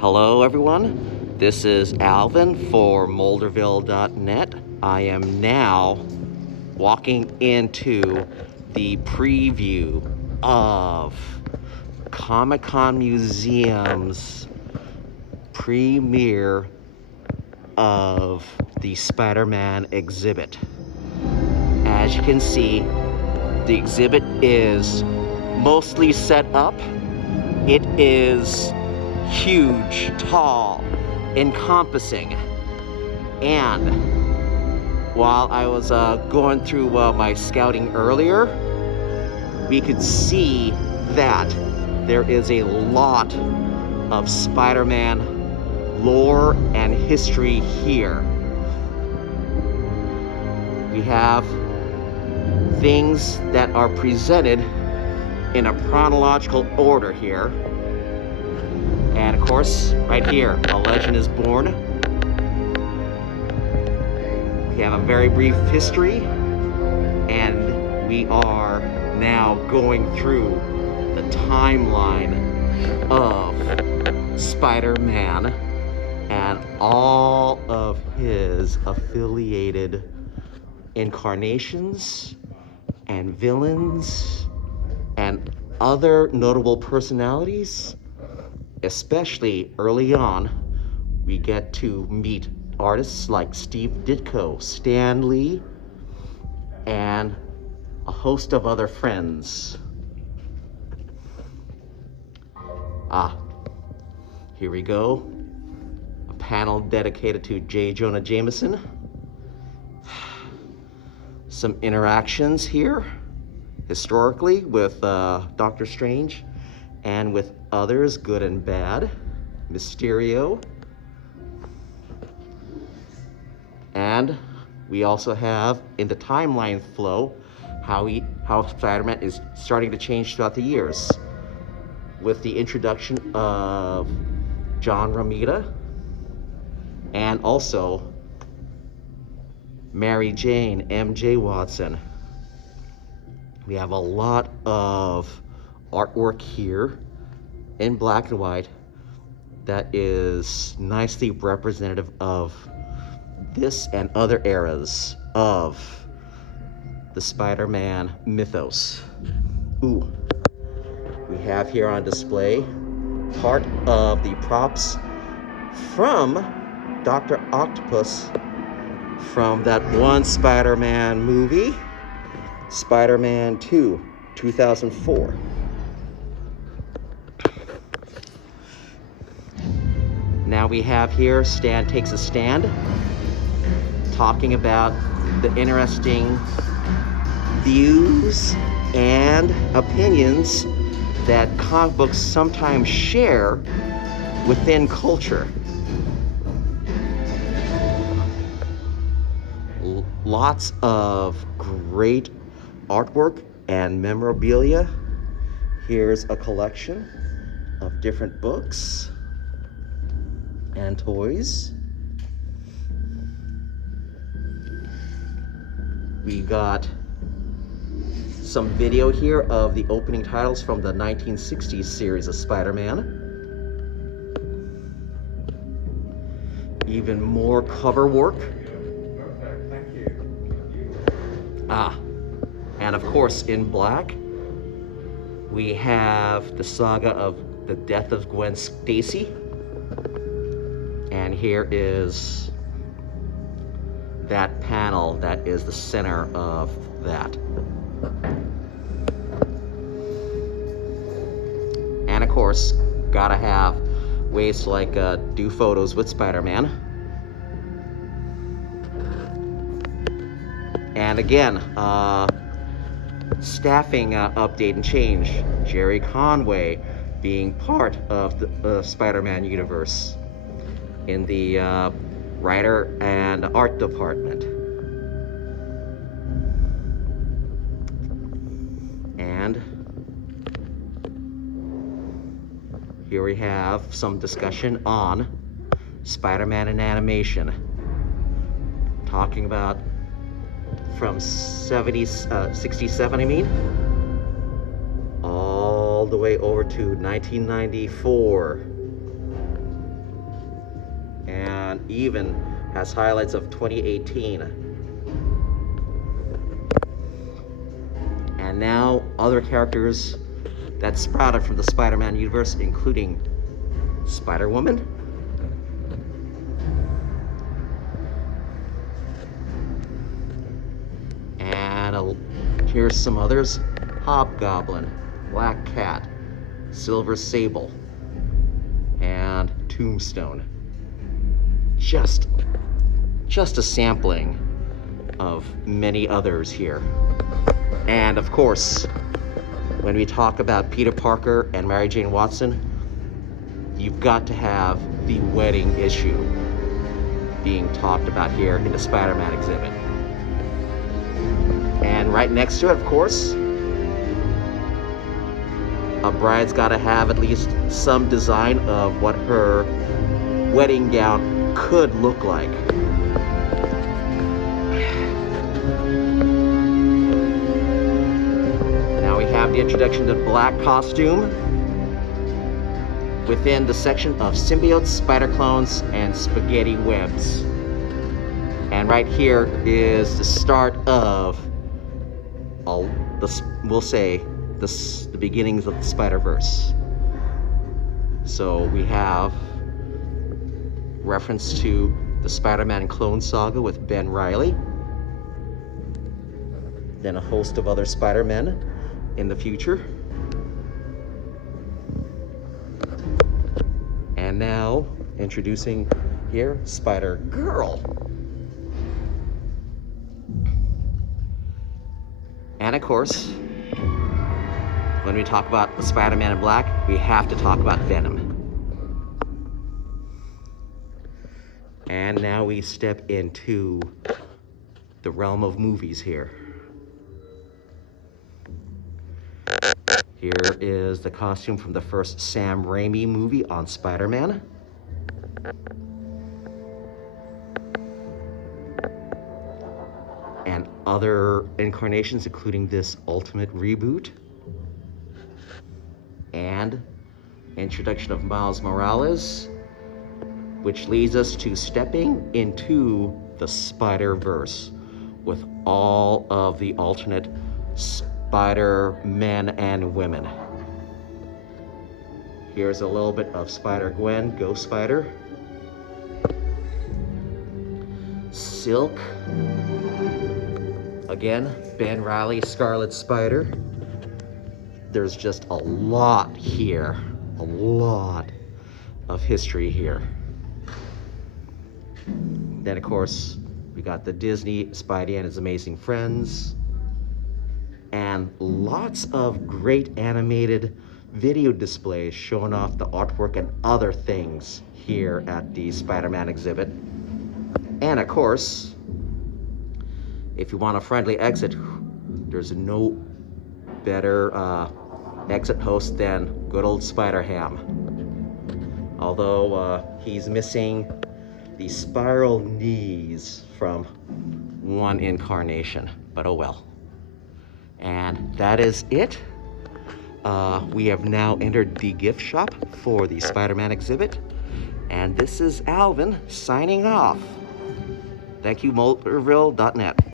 Hello everyone, this is Alvin for Molderville.net. I am now walking into the preview of Comic-Con Museum's premiere of the Spider-Man exhibit. As you can see, the exhibit is mostly set up. It is huge, tall, encompassing. And while I was going through my scouting earlier, we could see that there is a lot of Spider-Man lore and history here. We have things that are presented in a chronological order here. And of course, right here, a legend is born. We have a very brief history, and we are now going through the timeline of Spider-Man and all of his affiliated incarnations and villains and other notable personalities. Especially early on, we get to meet artists like Steve Ditko, Stan Lee, and a host of other friends. Here we go. A panel dedicated to J. Jonah Jameson. Some interactions here, historically, with Doctor Strange and with others, good and bad. Mysterio. And we also have, in the timeline flow, how Spider-Man is starting to change throughout the years, with the introduction of John Romita and also Mary Jane, MJ Watson. We have a lot of artwork here in black and white that is nicely representative of this and other eras of the Spider-Man mythos. Ooh, we have here on display part of the props from Dr. Octopus from that one Spider-Man movie, Spider-Man 2, 2004. Now we have here Stan Takes a Stand, talking about the interesting views and opinions that comic books sometimes share within culture. Lots of great artwork and memorabilia. Here's a collection of different books and toys. We got some video here of the opening titles from the 1960s series of Spider-Man. Even more cover work. Thank you. And of course, in black, we have the saga of the death of Gwen Stacy. And here is that panel that is the center of that. And of course, gotta have ways to like do photos with Spider-Man. And again, staffing update and change. Jerry Conway being part of the Spider-Man universe in the writer and art department. And here we have some discussion on Spider-Man in animation, talking about from 67, I mean, all the way over to 1994. even has highlights of 2018. And now other characters that sprouted from the Spider-Man universe, including Spider-Woman, and here's some others: Hobgoblin, Black Cat, Silver Sable, and Tombstone. Just a sampling of many others here. And of course, when we talk about Peter Parker and Mary Jane Watson, you've got to have the wedding issue being talked about here in the Spider-Man exhibit. And right next to it, of course, a bride's got to have at least some design of what her wedding gown could look like. Now we have the introduction to the black costume within the section of symbiotes, spider clones, and spaghetti webs. And right here is the start of we'll say the beginnings of the Spider-Verse. So we have reference to the Spider-Man clone saga with Ben Reilly, then a host of other Spider-Men in the future, and now introducing here Spider-Girl. And of course, when we talk about the Spider-Man in black, we have to talk about Venom. And now we step into the realm of movies here. Here is the costume from the first Sam Raimi movie on Spider-Man. And other incarnations, including this Ultimate reboot. And introduction of Miles Morales, which leads us to stepping into the Spider-Verse with all of the alternate Spider-Men and women. Here's a little bit of Spider-Gwen, Ghost Spider, Silk, again, Ben Reilly, Scarlet Spider. There's just a lot here, a lot of history here. Then, of course, we got the Disney Spidey and His Amazing Friends, and lots of great animated video displays showing off the artwork and other things here at the Spider-Man exhibit. And of course, if you want a friendly exit, there's no better exit host than good old Spider-Ham. Although he's missing the spiral knees from one incarnation, but oh well. And that is it. We have now entered the gift shop for the Spider-Man exhibit. And this is Alvin signing off. Thank you, Molterville.net.